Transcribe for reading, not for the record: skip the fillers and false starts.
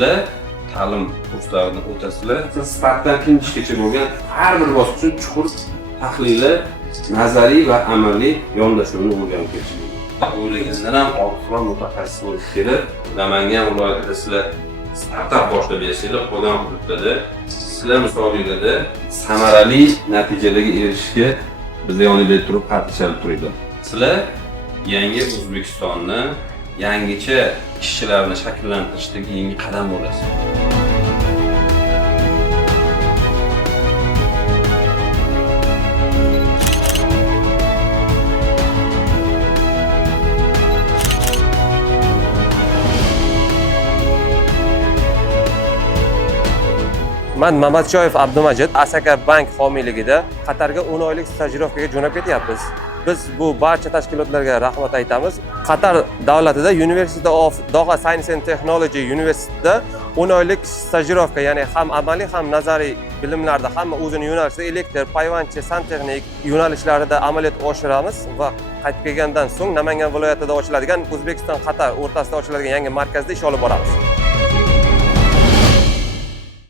Sizlar ta'lim kurslarini o'tasizlar. Siz startdan finishgacha bo'lgan har bir bosqichni chuqur tahlili, nazariy va amaliy yondashuvni o'rganib ketishingiz. O'ylagandan ham ortiqroq mutaxassis bo'lib kelib, Namangan viloyatida sizlar startap boshlab bersanglar, qolgan hududlarda sizlar misolingizda samarali natijalarga erishishga bizning yoningizda turib qatnashib turinglar. Sizlar yangi O'zbekistonni, yangicha ishchilarni shakllantirishdagi yangi qadam bo'lasiz. Men Mamatchoyev Abdumajid Asaka Bank homiyligida Qatarga 10 oylik stajirovkaga jo'nab ketyapmiz. Biz bu barcha tashkilotlarga rahmat aytamiz. Qatar davlatida University of Doha Science and Technology universitetida 10 oylik stajirovka, ya'ni ham amaliy ham nazariy bilimlarda hamma o'zini yo'nalishida elektr, payvandchi, santexnik yo'nalishlarida amaliyot oshiramiz va qaytib kelgandan so'ng Namangan viloyatida ochiladigan O'zbekiston Qatar o'rtasida ochiladigan yangi markazda ish olib boramiz.